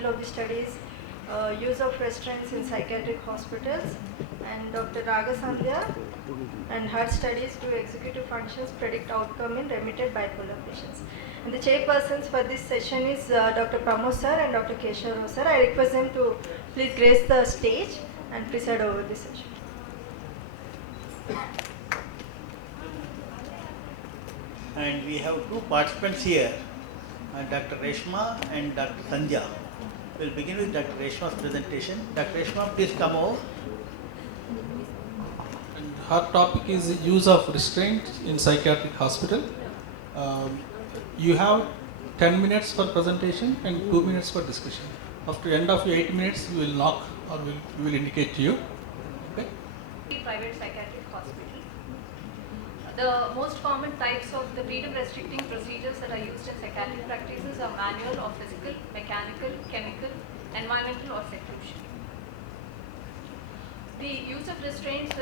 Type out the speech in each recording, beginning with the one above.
title of the study is Use of Restraints in Psychiatric Hospitals, and Dr. Raga Sandhya and her studies do executive functions predict outcome in remitted bipolar patients. And the chairpersons for this session is Dr. Pramod sir and Dr. Keshav Rao sir. I request them to please grace the stage and preside over the session. And we have two participants here, Dr. Reshma and Dr. Sandhya. We'll begin with Dr. Reshma's presentation. Dr. Reshma, please come over. And her topic is use of restraint in psychiatric hospital. You have 10 minutes for presentation and 2 minutes for discussion. After end of 8 minutes, we will knock or we will indicate to you. Okay? Private psychiatric hospital. The most common types of the freedom restricting procedures that are used in psychiatric practices are manual or physical, mechanical, chemical, environmental or seclusion. The use of restraints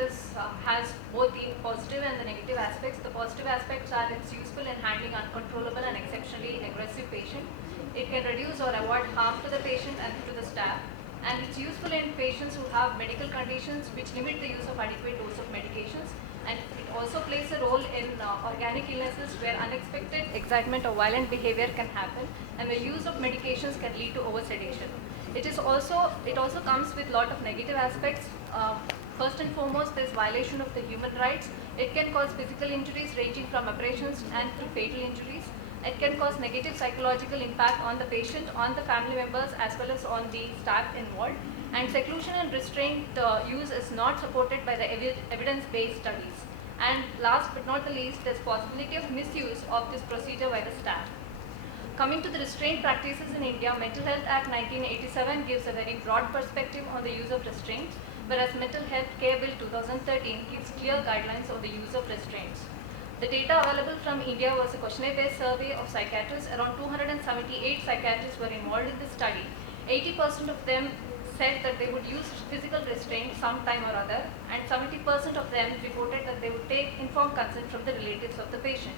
has both the positive and the negative aspects. The positive aspects are it's useful in handling uncontrollable and exceptionally aggressive patient. It can reduce or avoid harm to the patient and to the staff. And it's useful in patients who have medical conditions which limit the use of adequate dose of medications. And it also plays a role in organic illnesses where unexpected excitement or violent behavior can happen, and the use of medications can lead to oversedation. It also comes with a lot of negative aspects. First and foremost, there's violation of the human rights. It can cause physical injuries ranging from abrasions and to fatal injuries. It can cause negative psychological impact on the patient, on the family members, as well as on the staff involved. And seclusion and restraint use is not supported by the evidence-based studies. And last but not the least, there's possibility of misuse of this procedure by the staff. Coming to the restraint practices in India, Mental Health Act 1987 gives a very broad perspective on the use of restraints, whereas Mental Health Care Bill 2013 gives clear guidelines on the use of restraints. The data available from India was a questionnaire-based survey of psychiatrists. Around 278 psychiatrists were involved in this study. 80% of them said that they would use physical restraint sometime or other, and 70% of them reported that they would take informed consent from the relatives of the patient.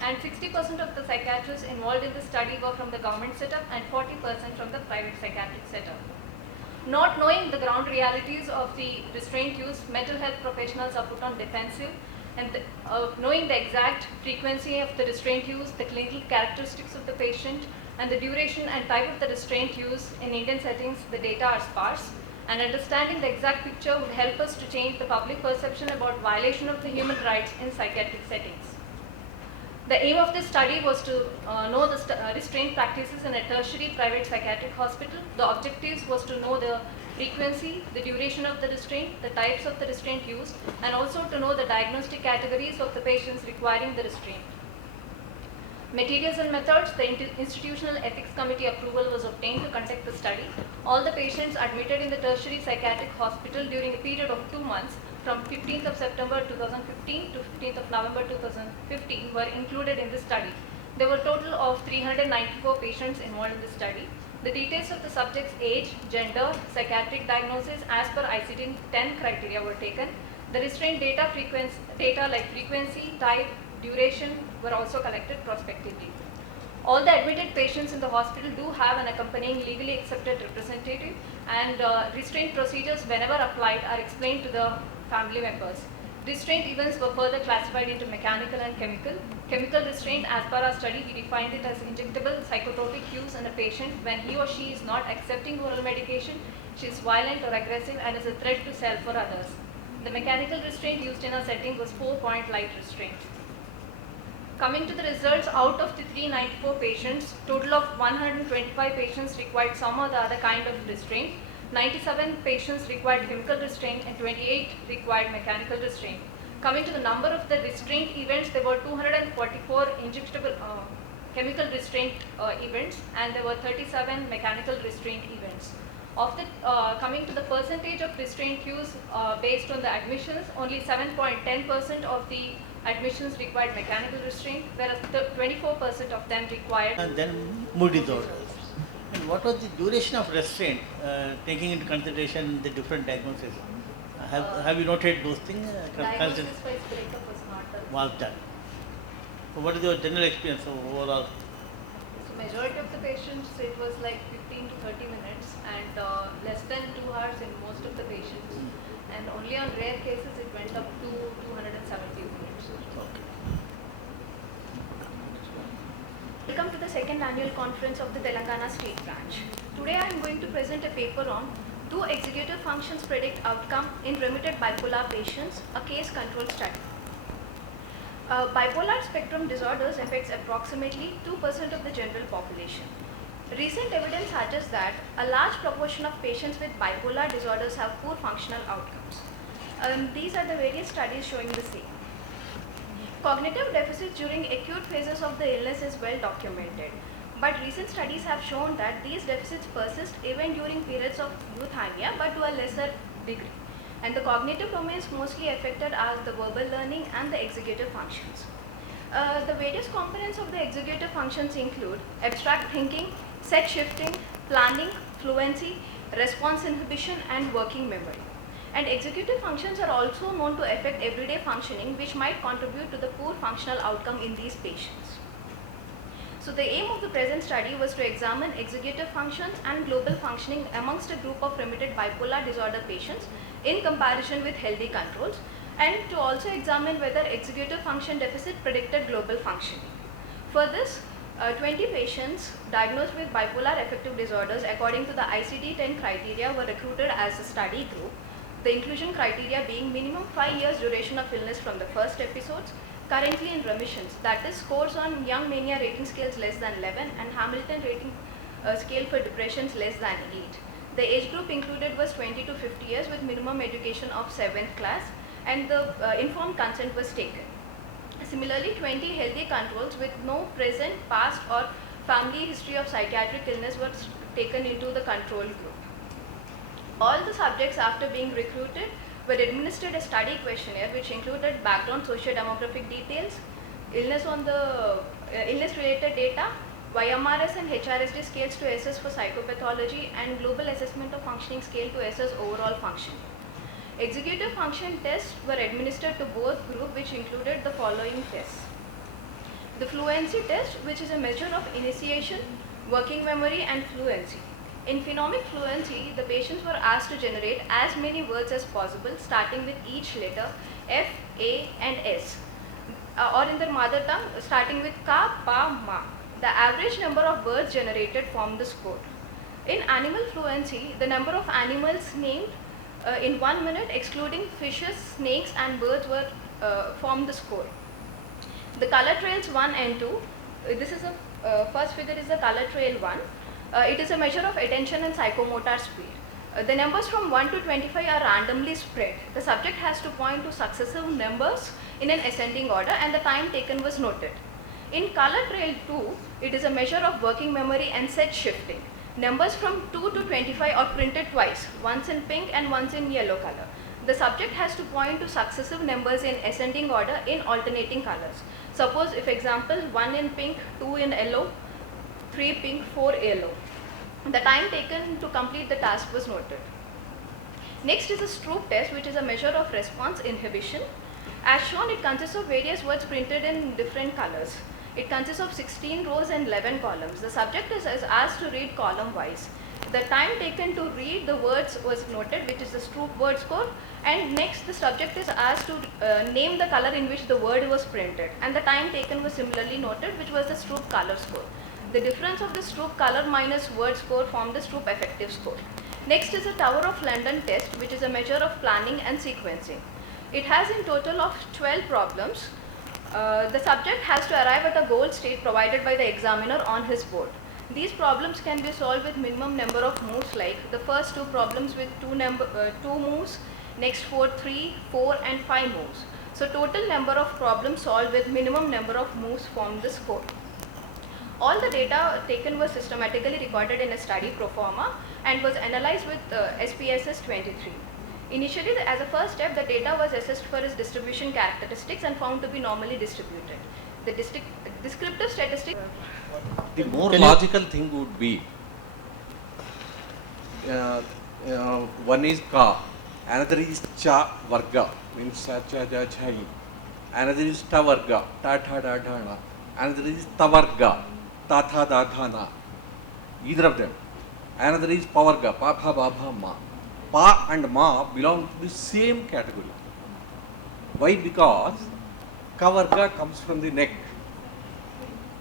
And 60% of the psychiatrists involved in the study were from the government setup and 40% from the private psychiatric setup. Not knowing the ground realities of the restraint use, mental health professionals are put on defensive, and knowing the exact frequency of the restraint use, the clinical characteristics of the patient, and the duration and type of the restraint use in Indian settings, the data are sparse. And understanding the exact picture would help us to change the public perception about violation of the human rights in psychiatric settings. The aim of this study was to know the restraint practices in a tertiary private psychiatric hospital. The objectives was to know the frequency, the duration of the restraint, the types of the restraint used, and also to know the diagnostic categories of the patients requiring the restraint. Materials and methods, the Institutional Ethics Committee approval was obtained to conduct the study. All the patients admitted in the tertiary psychiatric hospital during a period of 2 months from 15th of September 2015 to 15th of November 2015 were included in the study. There were a total of 394 patients involved in the study. The details of the subject's age, gender, psychiatric diagnosis as per ICD-10 criteria were taken. The restraint data like frequency, type, duration were also collected prospectively. All the admitted patients in the hospital do have an accompanying legally accepted representative, and restraint procedures whenever applied are explained to the family members. Restraint events were further classified into mechanical and chemical. Chemical restraint, as per our study, we defined it as injectable psychotropic use in a patient when he or she is not accepting oral medication, she is violent or aggressive and is a threat to self or others. The mechanical restraint used in our setting was 4-point light restraint. Coming to the results, out of the 394 patients, total of 125 patients required some or the other kind of restraint. 97 patients required chemical restraint and 28 required mechanical restraint. Coming to the number of the restraint events, there were 244 injectable chemical restraint events, and there were 37 mechanical restraint events. Of the coming to the percentage of restraint use based on the admissions, only 7.10% of the admissions required mechanical restraint, whereas 24% of them required. And then mood disorders. And what was the duration of restraint, taking into consideration the different diagnoses? Have you noted those things? Diagnosis wise breakup was not done. Was done. So what is your general experience overall? So majority of the patients, it was like 15 to 30 minutes. only on rare cases it went up to 270 units. Welcome to the second annual conference of the Telangana State Branch. Today I am going to present a paper on Do Executive Functions Predict Outcome in Remitted Bipolar Patients, a case control study. Bipolar spectrum disorders affects approximately 2% of the general population. Recent evidence suggests that a large proportion of patients with bipolar disorders have poor functional outcomes. These are the various studies showing the same. Cognitive deficits during acute phases of the illness is well documented, but recent studies have shown that these deficits persist even during periods of euthymia, but to a lesser degree. And the cognitive domains mostly affected are the verbal learning and the executive functions. The various components of the executive functions include abstract thinking, set shifting, planning, fluency, response inhibition, and working memory. And executive functions are also known to affect everyday functioning, which might contribute to the poor functional outcome in these patients. So the aim of the present study was to examine executive functions and global functioning amongst a group of remitted bipolar disorder patients in comparison with healthy controls, and to also examine whether executive function deficit predicted global functioning. For this, 20 patients diagnosed with bipolar affective disorders according to the ICD-10 criteria were recruited as a study group. The inclusion criteria being minimum 5 years duration of illness from the first episodes, currently in remissions, that is scores on Young Mania rating scales less than 11 and Hamilton rating scale for depressions less than 8. The age group included was 20 to 50 years with minimum education of 7th class, and the informed consent was taken. Similarly, 20 healthy controls with no present, past or family history of psychiatric illness were taken into the control group. All the subjects after being recruited were administered a study questionnaire which included background socio-demographic details, illness related data, YMRS and HRSD scales to assess for psychopathology, and global assessment of functioning scale to assess overall functioning. Executive function tests were administered to both groups, which included the following tests. The fluency test, which is a measure of initiation, working memory and fluency. In phonemic fluency, the patients were asked to generate as many words as possible starting with each letter F, A and S, or in their mother tongue starting with Ka, Pa, Ma. The average number of words generated formed the score. In animal fluency, the number of animals named in 1 minute excluding fishes, snakes and birds were formed the score. The color trails 1 and 2, this is a first figure is the color trail 1. It is a measure of attention and psychomotor speed. The numbers from 1 to 25 are randomly spread. The subject has to point to successive numbers in an ascending order, and the time taken was noted. In color trail 2, it is a measure of working memory and set shifting. Numbers from 2 to 25 are printed twice, once in pink and once in yellow color. The subject has to point to successive numbers in ascending order in alternating colors. Suppose if example 1 in pink, 2 in yellow, 3 pink, 4 yellow. The time taken to complete the task was noted. Next is a Stroop test, which is a measure of response inhibition. As shown, it consists of various words printed in different colors. It consists of 16 rows and 11 columns. The subject is asked to read column wise. The time taken to read the words was noted, which is the Stroop word score. And next, the subject is asked to name the color in which the word was printed. And the time taken was similarly noted, which was the Stroop color score. The difference of the Stroop color minus word score formed the Stroop effective score. Next is the Tower of London test, which is a measure of planning and sequencing. It has in total of 12 problems. The subject has to arrive at a goal state provided by the examiner on his board. These problems can be solved with minimum number of moves, like the first 2 problems with 2 moves, next 3, 4 and 5 moves. So total number of problems solved with minimum number of moves form the score. All the data taken was systematically recorded in a study pro forma and was analyzed with SPSS 23. Initially, as a first step, the data was assessed for its distribution characteristics and found to be normally distributed. The descriptive statistics. The more logical thing would be, one is Ka, another is Cha Varga, means Cha Cha Cha Chai, another is Ta Varga, Ta Tha Da Dha Na, another is Ta Varga, Ta Tha Da Tha Na, either of them. Another is Pa Varga, Pa Pha Ba Bha Ma. Pa and Ma belong to the same category. Why? Because Ka Varga comes from the neck,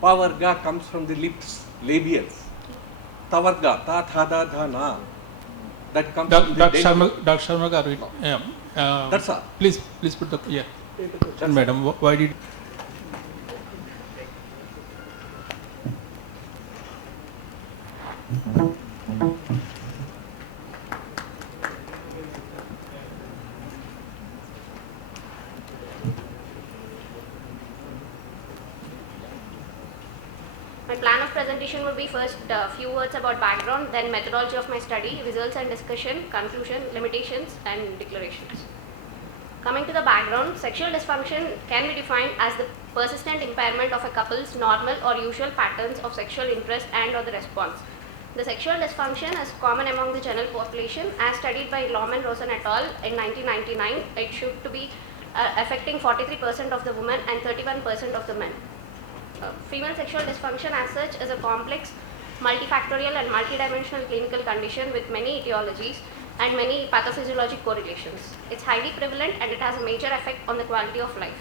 Pa Varga comes from the lips, labials. Ta Varga, Ta, Tha, Da, Dha, Na, that comes from the Dr. dental. Sharma garu, That's all. please put the, yeah. Madam, why did My plan of presentation would be first a few words about background, then methodology of my study, results and discussion, conclusion, limitations and declarations. Coming to the background, sexual dysfunction can be defined as the persistent impairment of a couple's normal or usual patterns of sexual interest and or the response. The sexual dysfunction is common among the general population as studied by Lawman Rosen et al. In 1999. It should to be affecting 43% of the women and 31% of the men. Female sexual dysfunction as such is a complex, multifactorial and multidimensional clinical condition with many etiologies and many pathophysiologic correlations. It's highly prevalent and it has a major effect on the quality of life.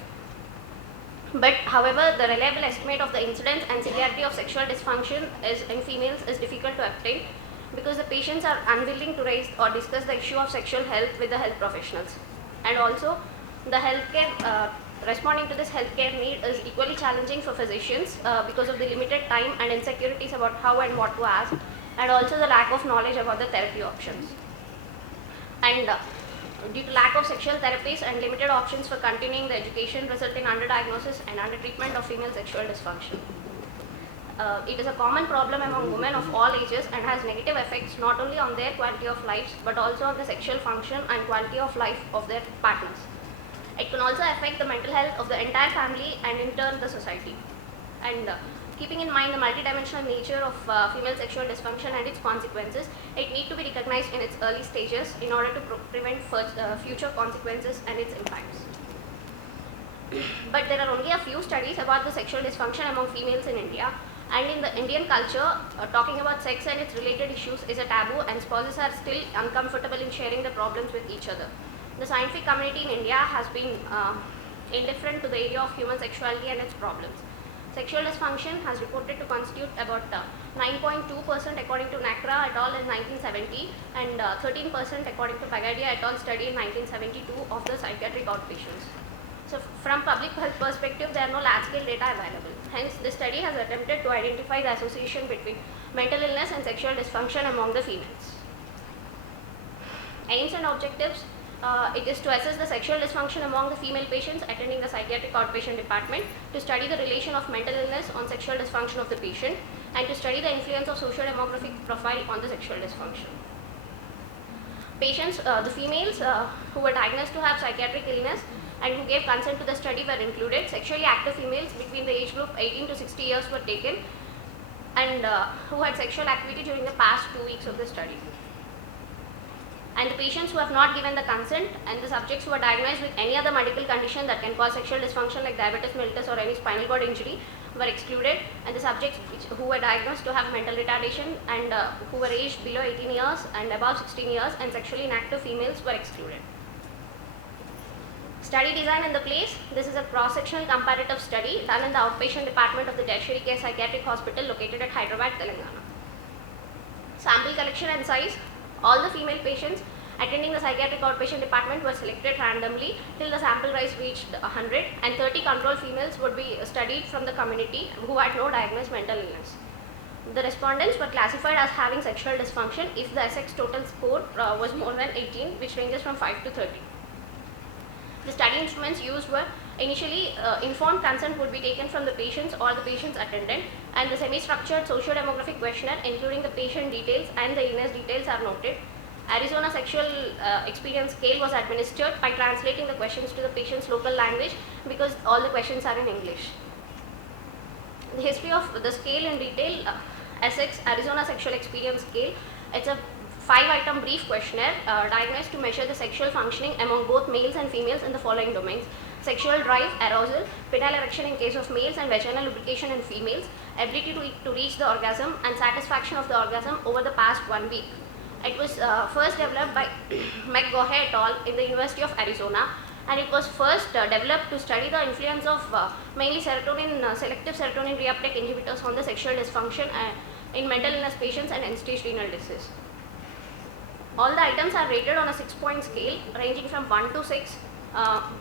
But however, the reliable estimate of the incidence and severity of sexual dysfunction in females is difficult to obtain because the patients are unwilling to raise or discuss the issue of sexual health with the health professionals. And also, the healthcare responding to this healthcare need is equally challenging for physicians because of the limited time and insecurities about how and what to ask, and also the lack of knowledge about the therapy options. And due to lack of sexual therapies and limited options for continuing the education result in underdiagnosis and undertreatment of female sexual dysfunction. It is a common problem among women of all ages and has negative effects not only on their quality of life but also on the sexual function and quality of life of their partners. It can also affect the mental health of the entire family and in turn the society. And keeping in mind the multidimensional nature of female sexual dysfunction and its consequences, it needs to be recognized in its early stages in order to prevent future consequences and its impacts. But there are only a few studies about the sexual dysfunction among females in India, and in the Indian culture, talking about sex and its related issues is a taboo and spouses are still uncomfortable in sharing the problems with each other. The scientific community in India has been indifferent to the area of human sexuality and its problems. Sexual dysfunction has reported to constitute about 9.2% according to NACRA et al. In 1970 and 13% according to Pagadia et al. Study in 1972 of the psychiatric outpatients. So from public health perspective, there are no large-scale data available. Hence, this study has attempted to identify the association between mental illness and sexual dysfunction among the females. Aims and objectives. It is to assess the sexual dysfunction among the female patients attending the psychiatric outpatient department, to study the relation of mental illness on sexual dysfunction of the patient, and to study the influence of socio-demographic profile on the sexual dysfunction. Patients, the females who were diagnosed to have psychiatric illness and who gave consent to the study were included. Sexually active females between the age group 18 to 60 years were taken, and who had sexual activity during the past 2 weeks of the study. And the patients who have not given the consent and the subjects who are diagnosed with any other medical condition that can cause sexual dysfunction like diabetes mellitus or any spinal cord injury were excluded, and the subjects who were diagnosed to have mental retardation and who were aged below 18 years and above 16 years and sexually inactive females were excluded. Study design in the place. This is a cross-sectional comparative study done in the outpatient department of the tertiary care psychiatric hospital located at Hyderabad, Telangana. Sample collection and size. All the female patients attending the psychiatric outpatient department were selected randomly till the sample size reached 100, and 30 control females would be studied from the community who had no diagnosed mental illness. The respondents were classified as having sexual dysfunction if the SX total score was more than 18, which ranges from 5 to 30. The study instruments used were initially informed consent would be taken from the patients or the patient's attendant, and the semi-structured socio-demographic questionnaire including the patient details and the illness details are noted. Arizona sexual experience scale was administered by translating the questions to the patient's local language because all the questions are in English. The history of the scale in detail, SX Arizona sexual experience scale, it's a 5-item brief questionnaire diagnosed to measure the sexual functioning among both males and females in the following domains: sexual drive, arousal, penile erection in case of males and vaginal lubrication in females, ability to reach the orgasm and satisfaction of the orgasm over the past 1 week. It was first developed by McGaughy et al. In the University of Arizona, and it was first developed to study the influence of mainly selective serotonin reuptake inhibitors on the sexual dysfunction in mental illness patients and end-stage renal disease. All the items are rated on a 6-point scale ranging from 1 to 6,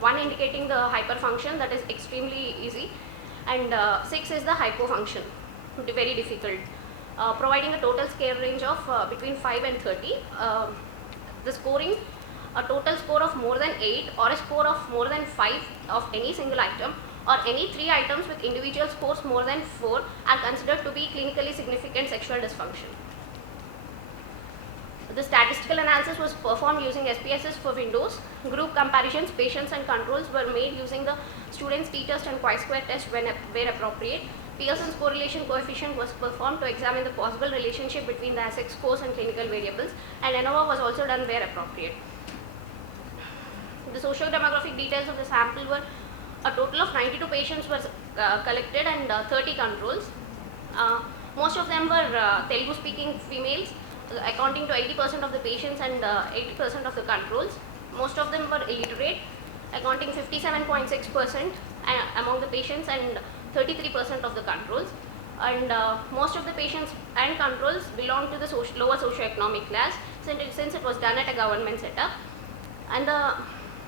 1 indicating the hyperfunction, that is extremely easy, and 6 is the hypofunction, very difficult, providing a total scale range of between 5 and 30. The scoring, a total score of more than 8 or a score of more than 5 of any single item or any 3 items with individual scores more than 4 are considered to be clinically significant sexual dysfunction. The statistical analysis was performed using SPSS for Windows. Group comparisons, patients and controls were made using the student's t-test and chi-square test where appropriate. Pearson's correlation coefficient was performed to examine the possible relationship between the ASEC scores and clinical variables, and ANOVA was also done where appropriate. The socio-demographic details of the sample were a total of 92 patients were collected and 30 controls. Most of them were Telugu speaking females, accounting to 80% of the patients and 80% of the controls. Most of them were illiterate, accounting 57.6% among the patients and 33% of the controls. And most of the patients and controls belong to the lower socioeconomic class since it was done at a government setup. And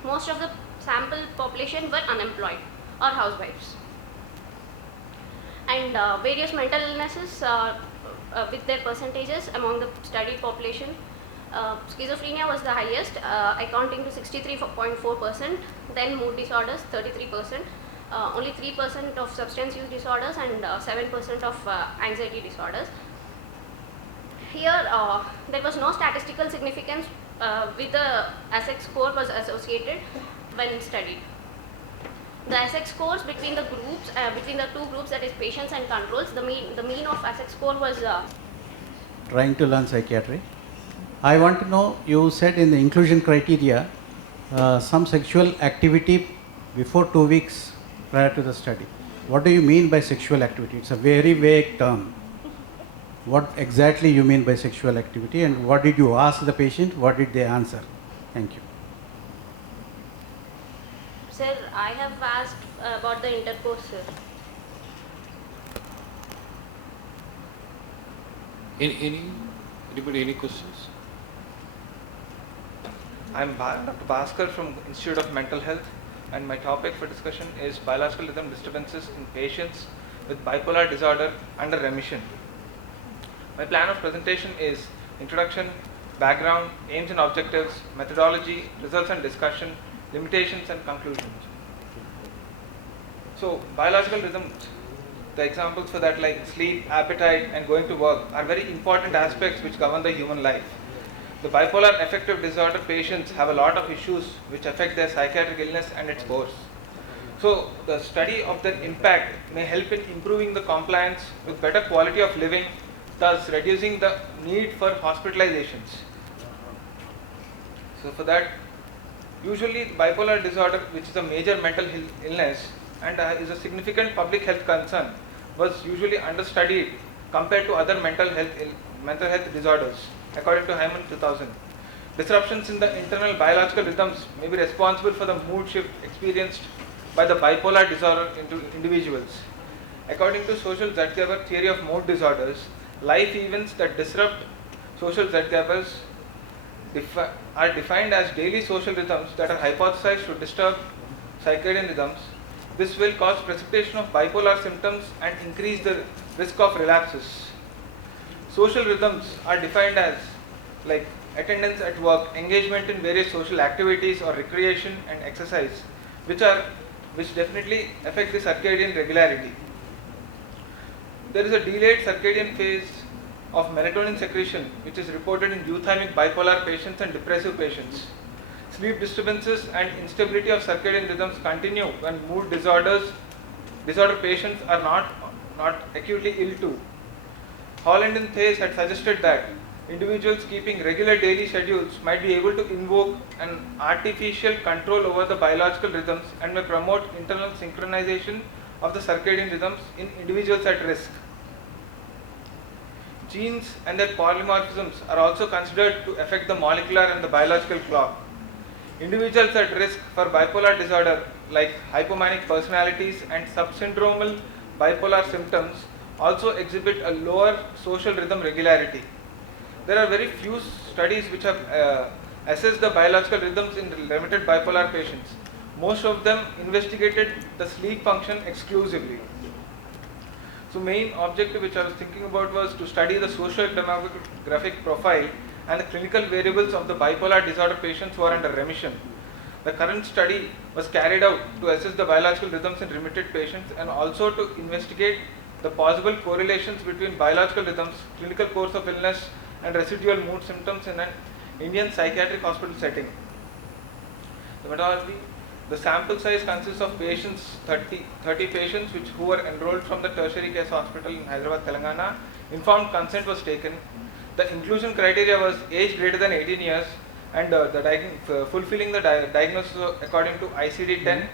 most of the sample population were unemployed or housewives. And various mental illnesses with their percentages among the studied population. Schizophrenia was the highest, accounting to 63.4%, then mood disorders 33%, only 3% of substance use disorders and 7% of anxiety disorders. Here there was no statistical significance with the ASEC score was associated when studied. The ASEC scores between the groups, between the two groups, that is patients and controls, the mean of ASEC score was trying to learn psychiatry. I want to know, you said in the inclusion criteria some sexual activity before 2 weeks prior to the study. What do you mean by sexual activity? It's a very vague term. What exactly you mean by sexual activity, and what did you ask the patient? What did they answer? Thank you. Sir, I have asked about the intercourse, sir. Anybody, any questions? I'm Dr. Bhaskar from Institute of Mental Health, and my topic for discussion is biological rhythm disturbances in patients with bipolar disorder under remission. My plan of presentation is introduction, background, aims and objectives, methodology, results and discussion, limitations and conclusions. So biological rhythms, the examples for that like sleep, appetite and going to work are very important aspects which govern the human life. The bipolar affective disorder patients have a lot of issues which affect their psychiatric illness and its course. So the study of their impact may help in improving the compliance with better quality of living, thus reducing the need for hospitalizations. So for that, usually bipolar disorder, which is a major mental illness and is a significant public health concern, was usually understudied compared to other mental health disorders, according to Hyman 2000. Disruptions in the internal biological rhythms may be responsible for the mood shift experienced by the bipolar disorder individuals. According to social Zeitgeber theory of mood disorders, life events that disrupt social Zeitgebers are defined as daily social rhythms that are hypothesized to disturb circadian rhythms. This will cause precipitation of bipolar symptoms and increase the risk of relapses. Social rhythms are defined as like attendance at work, engagement in various social activities or recreation and exercise, which definitely affect the circadian regularity. There is a delayed circadian phase of melatonin secretion which is reported in euthymic bipolar patients and depressive patients. Sleep disturbances and instability of circadian rhythms continue when mood disorder patients are not acutely ill too. Holland and Thays had suggested that individuals keeping regular daily schedules might be able to invoke an artificial control over the biological rhythms and may promote internal synchronization of the circadian rhythms in individuals at risk. genes and their polymorphisms are also considered to affect the molecular and the biological clock. Individuals at risk for bipolar disorder like hypomanic personalities and subsyndromal bipolar symptoms also exhibit a lower social rhythm regularity. There are very few studies which have assessed the biological rhythms in remitted bipolar patients. Most of them investigated the sleep function exclusively. So main objective which I was thinking about was to study the social demographic profile and the clinical variables of the bipolar disorder patients who are under remission. The current study was carried out to assess the biological rhythms in remitted patients and also to investigate the possible correlations between biological rhythms, clinical course of illness and residual mood symptoms in an Indian psychiatric hospital setting. The methodology. The sample size consists of patients, 30 patients who were enrolled from the tertiary care hospital in Hyderabad, Telangana. Informed consent was taken. The inclusion criteria was age greater than 18 years and fulfilling the diagnosis according to ICD-10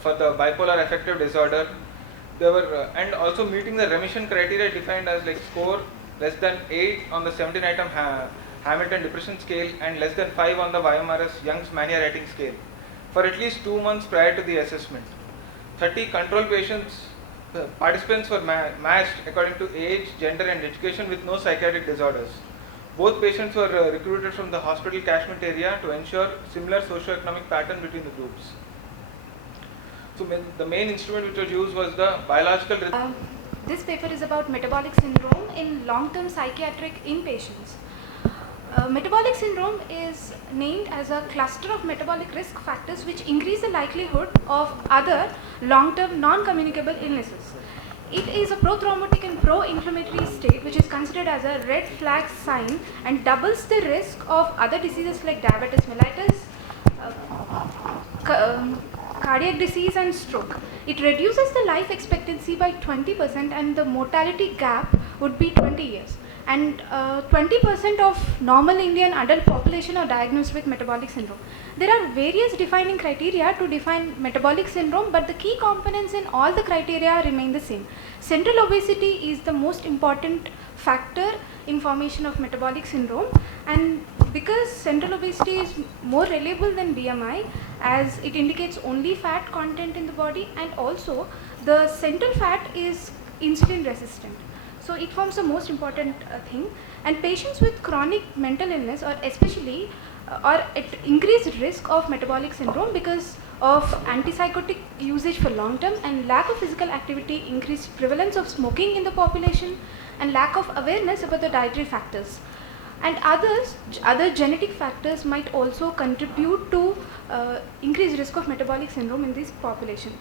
for the bipolar affective disorder. They were and also meeting the remission criteria defined as like score less than 8 on the 17-item Hamilton Depression Scale and less than 5 on the YMRS Young's Mania Rating Scale for at least 2 months prior to the assessment. 30 control patients, participants were matched according to age, gender and education with no psychiatric disorders. Both patients were recruited from the hospital catchment area to ensure similar socio-economic pattern between the groups. So the main instrument which was used was the biological rhythm. This paper is about metabolic syndrome in long-term psychiatric inpatients. Metabolic syndrome is named as a cluster of metabolic risk factors which increase the likelihood of other long-term non-communicable illnesses. It is a pro-thrombotic and pro-inflammatory state which is considered as a red flag sign and doubles the risk of other diseases like diabetes mellitus, cardiac disease and stroke. It reduces the life expectancy by 20% and the mortality gap would be 20 years. And 20% of normal Indian adult population are diagnosed with metabolic syndrome. There are various defining criteria to define metabolic syndrome, but the key components in all the criteria remain the same. Central obesity is the most important factor in formation of metabolic syndrome, and because central obesity is more reliable than BMI as it indicates only fat content in the body, and also the central fat is insulin resistant. So it forms the most important thing, and patients with chronic mental illness are especially are at increased risk of metabolic syndrome because of antipsychotic usage for long term and lack of physical activity, increased prevalence of smoking in the population and lack of awareness about the dietary factors. And other genetic factors might also contribute to increased risk of metabolic syndrome in this population.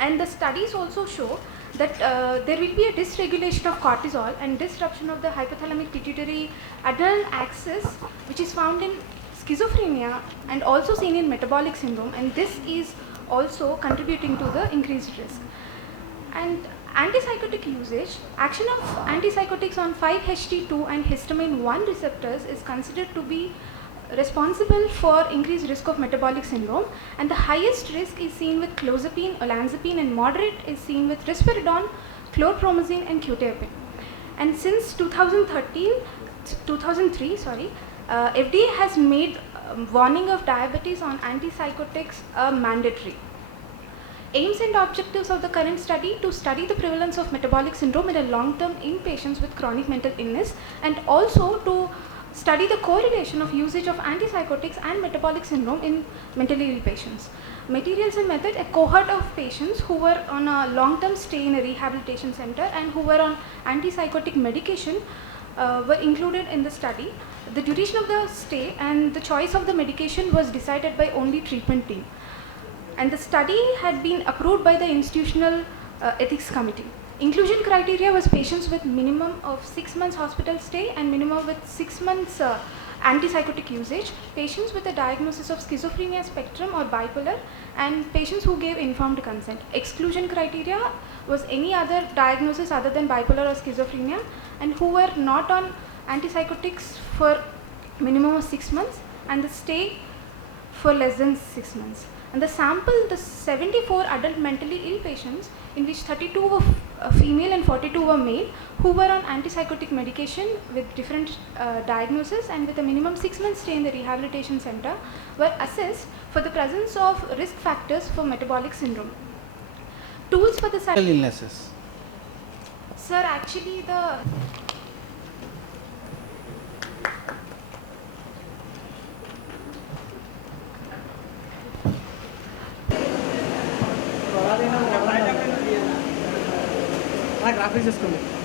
And the studies also show that there will be a dysregulation of cortisol and disruption of the hypothalamic pituitary adrenal axis, which is found in schizophrenia and also seen in metabolic syndrome, and this is also contributing to the increased risk. And antipsychotic usage, action of antipsychotics on 5-HT2 and histamine 1 receptors is considered to be responsible for increased risk of metabolic syndrome, and the highest risk is seen with clozapine, olanzapine, and moderate is seen with risperidone, chlorpromazine and quetiapine. And since 2003, FDA has made warning of diabetes on antipsychotics mandatory. Aims and objectives of the current study to study the prevalence of metabolic syndrome in a long-term in patients with chronic mental illness, and also to study the correlation of usage of antipsychotics and metabolic syndrome in mentally ill patients. Materials and method, a cohort of patients who were on a long-term stay in a rehabilitation center and who were on antipsychotic medication were included in the study. The duration of the stay and the choice of the medication was decided by only treatment team. And the study had been approved by the institutional ethics committee. Inclusion criteria was patients with minimum of 6 months hospital stay and minimum with 6 months antipsychotic usage, patients with a diagnosis of schizophrenia spectrum or bipolar, and patients who gave informed consent. Exclusion criteria was any other diagnosis other than bipolar or schizophrenia and who were not on antipsychotics for minimum of 6 months and the stay for less than 6 months. And the sample, the 74 adult mentally ill patients in which 32 a female and 42 were male, who were on antipsychotic medication with different diagnoses and with a minimum 6 months stay in the rehabilitation center, were assessed for the presence of risk factors for metabolic syndrome. Tools for the illnesses. Sir, actually the graphics